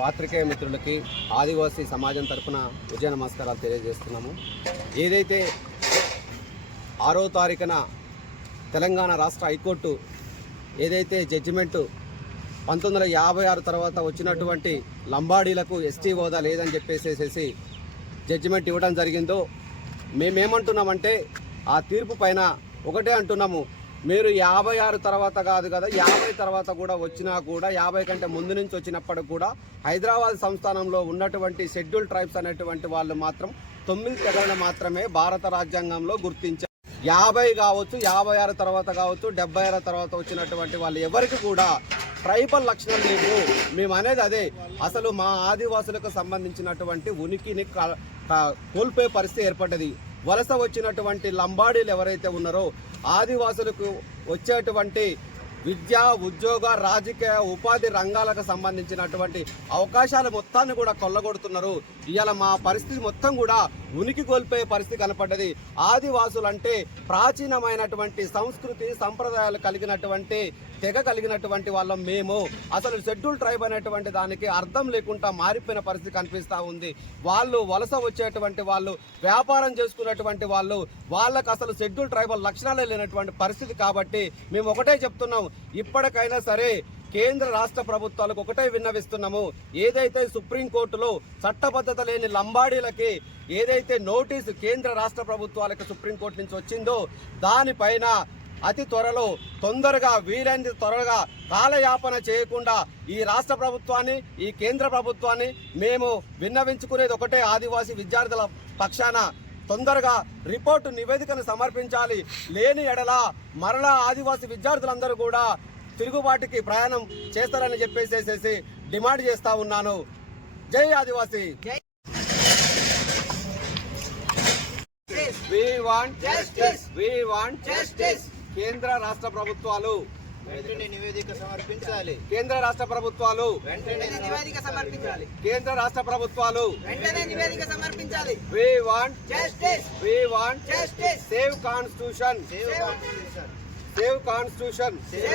పాత్రికేయ మిత్రులకి ఆదివాసీ సమాజం తరఫున విజయ నమస్కారాలు తెలియజేస్తున్నాము. ఏదైతే ఆరో తారీఖున తెలంగాణ రాష్ట్ర హైకోర్టు ఏదైతే జడ్జిమెంటు పంతొమ్మిది వందల యాభై ఆరు తర్వాత వచ్చినటువంటి లంబాడీలకు ఎస్టీ హోదా లేదని చెప్పేసేసి జడ్జిమెంట్ ఇవ్వడం జరిగిందో మేమేమంటున్నామంటే ఆ తీర్పు పైన ఒకటే అంటున్నాము. మీరు యాభై ఆరు తర్వాత కాదు కదా యాభై తర్వాత కూడా వచ్చినా కూడా యాభై కంటే ముందు నుంచి వచ్చినప్పటికి కూడా హైదరాబాద్ సంస్థానంలో ఉన్నటువంటి షెడ్యూల్ ట్రైబ్స్ అనేటువంటి వాళ్ళు మాత్రం తొమ్మిది తెగలను మాత్రమే భారత రాజ్యాంగంలో గుర్తించారు యాభై కావచ్చు యాభై ఆరు తర్వాత కావచ్చు డెబ్బై ఆరు తర్వాత వచ్చినటువంటి వాళ్ళు ఎవరికి కూడా ట్రైబల్ లక్షణం లేదు. మేము అనేది అదే. అసలు మా ఆదివాసులకు సంబంధించినటువంటి ఉనికిని కోల్పోయే పరిస్థితి ఏర్పడ్డది. వలస వచ్చినటువంటి లంబాడీలు ఎవరైతే ఉన్నారో ఆదివాసులకు వచ్చేటువంటి విద్య ఉద్యోగ రాజకీయ ఉపాధి రంగాలకు సంబంధించినటువంటి అవకాశాలు మొత్తాన్ని కూడా కొల్లగొడుతున్నారు. ఇవాళ మా పరిస్థితి మొత్తం కూడా ఉనికి కోల్పోయే పరిస్థితి కనపడ్డది. ఆదివాసులు అంటే ప్రాచీనమైనటువంటి సంస్కృతి సంప్రదాయాలు కలిగినటువంటి తెగ కలిగినటువంటి వాళ్ళం మేము. అసలు షెడ్యూల్ ట్రైబ్ అనేటువంటి దానికి అర్థం లేకుండా మారిపోయిన పరిస్థితి కనిపిస్తూ ఉంది. వాళ్ళు వలస వచ్చేటువంటి వాళ్ళు వ్యాపారం చేసుకున్నటువంటి వాళ్ళు వాళ్ళకు అసలు షెడ్యూల్ ట్రైబల్ లక్షణాలే లేనటువంటి పరిస్థితి కాబట్టి మేము ఒకటే చెప్తున్నాం. ఇప్పటికైనా సరే కేంద్ర రాష్ట్ర ప్రభుత్వాలకు ఒకటే విన్నవిస్తున్నాము. ఏదైతే సుప్రీంకోర్టులో చట్టబద్ధత లేని లంబాడీలకి ఏదైతే నోటీసు కేంద్ర రాష్ట్ర ప్రభుత్వాలకు సుప్రీంకోర్టు నుంచి వచ్చిందో దానిపైన అతి త్వరలో తొందరగా వీలైనంత త్వరగా కాలయాపన చేయకుండా ఈ రాష్ట్ర ప్రభుత్వాన్ని ఈ కేంద్ర ప్రభుత్వాన్ని మేము విన్నవించుకునేది ఒకటే ఆదివాసీ విద్యార్థుల పక్షాన తొందరగా రిపోర్టు నివేదికను సమర్పించాలి. లేని ఎడల మరలా ఆదివాసీ విద్యార్థులందరూ కూడా తిరుగుబాటుకి ప్రయాణం చేస్తారని చెప్పేసేసి డిమాండ్ చేస్తా ఉన్నాను. జై ఆదివాసీ. కేంద్ర రాష్ట్ర ప్రభుత్వాలు నివేదిక సమర్పించాలి. కేంద్ర రాష్ట్ర ప్రభుత్వాలు వెంటనే నివేదిక సమర్పించాలి. కేంద్ర రాష్ట్ర ప్రభుత్వాలు వెంటనే నివేదిక సమర్పించాలి. We want justice we want justice save constitution save constitution save constitution save